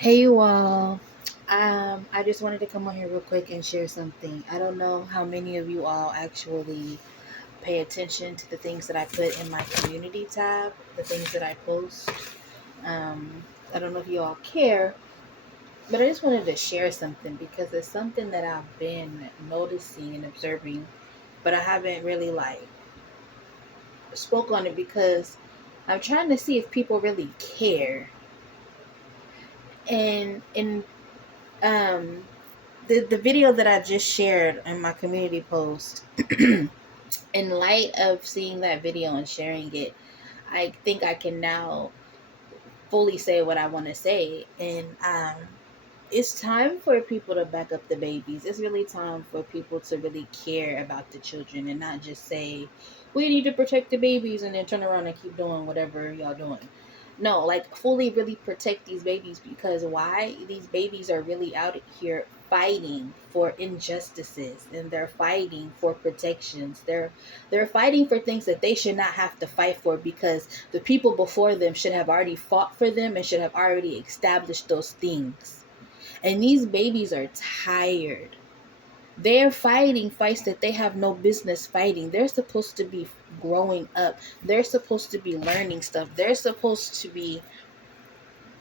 Hey you all. I just wanted to come on here real quick and share something. I don't know how many of you all actually pay attention to the things that I put in my community tab, the things that I post. I don't know if you all care, but I just wanted to share something because it's something that I've been noticing and observing, but I haven't really spoke on it because I'm trying to see if people really care. And um the video that I just shared in my community post, in light of seeing that video and sharing it, I think I can now fully say what I want to say. And it's time for people to back up the babies. It's really time for people to really care about the children and not just say, we need to protect the babies and then turn around and keep doing whatever y'all doing. No, like fully really protect these babies, because why? These babies are really out here fighting for injustices, and they're fighting for protections. They're fighting for things that they should not have to fight for, because the people before them should have already fought for them and should have already established those things. And these babies are tired. They're fighting fights that they have no business fighting. They're supposed to be growing up. They're supposed to be learning stuff. They're supposed to be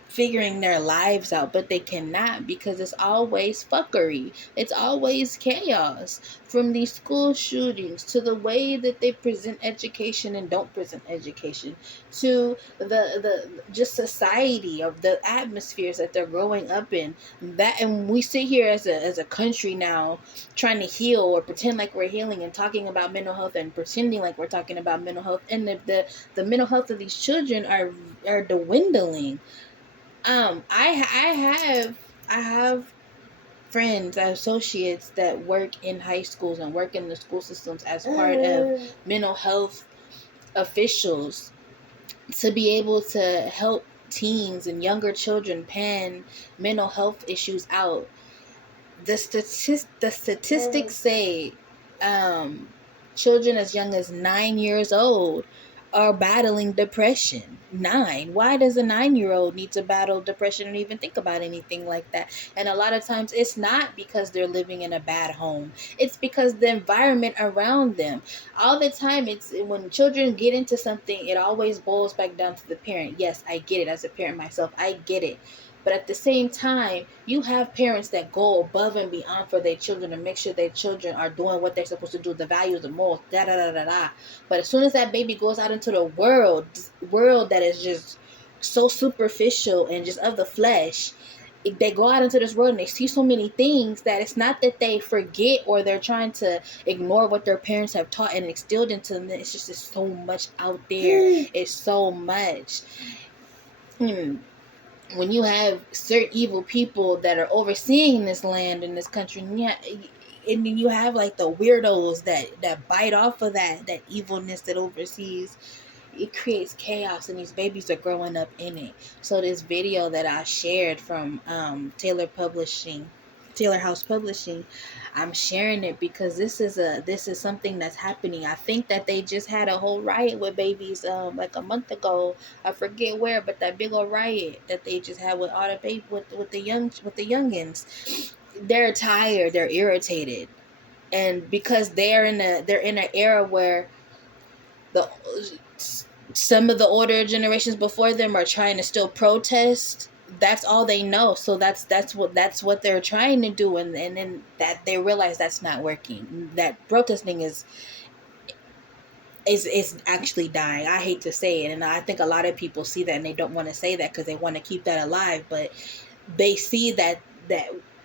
figuring their lives out, but they cannot, because it's always fuckery. It's always chaos. From these school shootings to the way that they present education and don't present education, to the just society of the atmospheres that they're growing up in. That, and we sit here as a country now trying to heal or pretend like we're healing and talking about mental health and pretending like we're talking about mental health, and the mental health of these children are dwindling. I have friends, associates that work in high schools and work in the school systems as part of mental health officials, to be able to help teens and younger children pan mental health issues out. The statistics say children as young as 9 years old are battling depression. 9. Why does a 9-year old need to battle depression and even think about anything like that? And a lot of times it's not because they're living in a bad home. It's because the environment around them. All the time, it's when children get into something, it always boils back down to the parent. Yes, I get it. As a parent myself, I get it. But at the same time, you have parents that go above and beyond for their children to make sure their children are doing what they're supposed to do, the values, the morals, da da da da da. But as soon as that baby goes out into the world, this world that is just so superficial and just of the flesh, they go out into this world and they see so many things that it's not that they forget or they're trying to ignore what their parents have taught and instilled into them. It's just it's so much out there. It's so much. When you have certain evil people that are overseeing this land in this country, and then you have like the weirdos that bite off of that evilness that oversees, it creates chaos, and these babies are growing up in it. So this video that I shared from Taylor House Publishing, I'm sharing it because this is something that's happening. I think that they just had a whole riot with babies like a month ago. I forget where, but that big old riot that they just had with all the baby with the youngins. They're tired, they're irritated. And because they're in an era where the some of the older generations before them are trying to still protest. That's all they know. So that's what they're trying to do, and then that they realize that's not working. That protesting is actually dying. I hate to say it, and I think a lot of people see that and they don't want to say that because they want to keep that alive, but they see that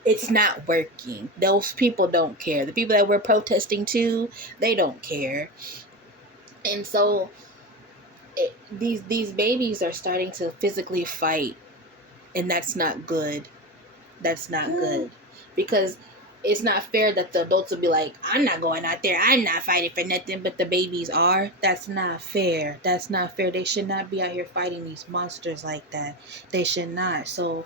it's not working. Those people don't care. The people that we're protesting to, they don't care. And so these babies are starting to physically fight, and that's not good. That's not good, because it's not fair that the adults will be like, I'm not going out there, I'm not fighting for nothing, but the babies are. That's not fair. That's not fair. They should not be out here fighting these monsters like that. They should not. So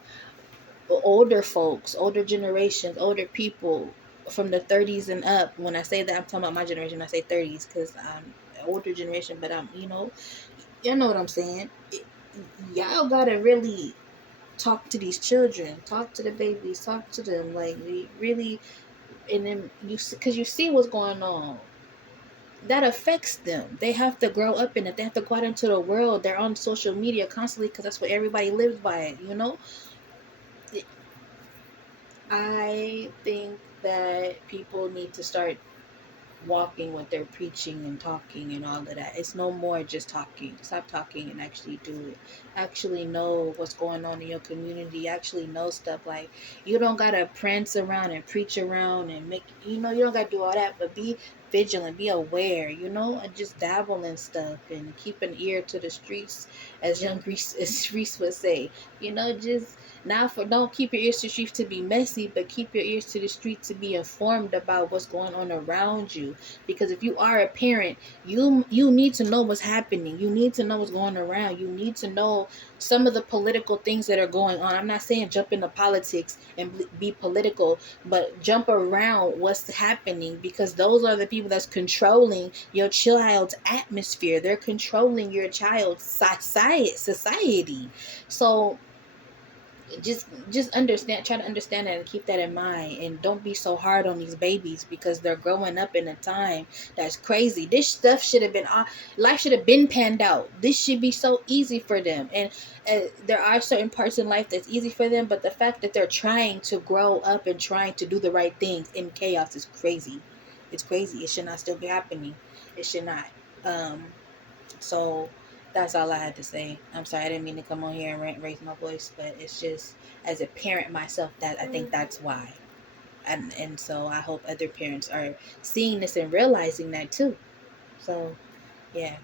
older folks, older generations, older people from the 30s and up, when I say that, I'm talking about my generation. I say 30s because I'm older generation, but I'm, you know what I'm saying. Y'all gotta really talk to these children, talk to the babies, talk to them. Like, we really, and then because you see what's going on. That affects them. They have to grow up in it. They have to go out into the world. They're on social media constantly because that's what everybody lives by. You know, I think that people need to start walking what they're preaching and talking and all of that. It's no more just talking. Stop talking and actually do it. Actually know what's going on in your community. Actually know stuff. Like, you don't gotta prance around and preach around and make, you don't gotta do all that, but be vigilant, be aware, and just dabble in stuff and keep an ear to the streets, as young Reese, as Reese would say. Just now, for don't keep your ears to the streets to be messy, but keep your ears to the street to be informed about what's going on around you. Because if you are a parent, you need to know what's happening. You need to know what's going around. You need to know some of the political things that are going on. I'm not saying jump into politics and be political, but jump around what's happening, because those are the people that's controlling your child's atmosphere. They're controlling your child's society. So just understand, try to understand that and keep that in mind, and don't be so hard on these babies, because they're growing up in a time that's crazy. This stuff should have been, life should have been panned out. This should be so easy for them, and there are certain parts in life that's easy for them, but the fact that they're trying to grow up and trying to do the right things in chaos is crazy. It's crazy. It should not still be happening. It should not. So that's all I had to say. I'm sorry, I didn't mean to come on here and raise my voice, but it's just, as a parent myself, that I think that's why. And so I hope other parents are seeing this and realizing that too. So yeah.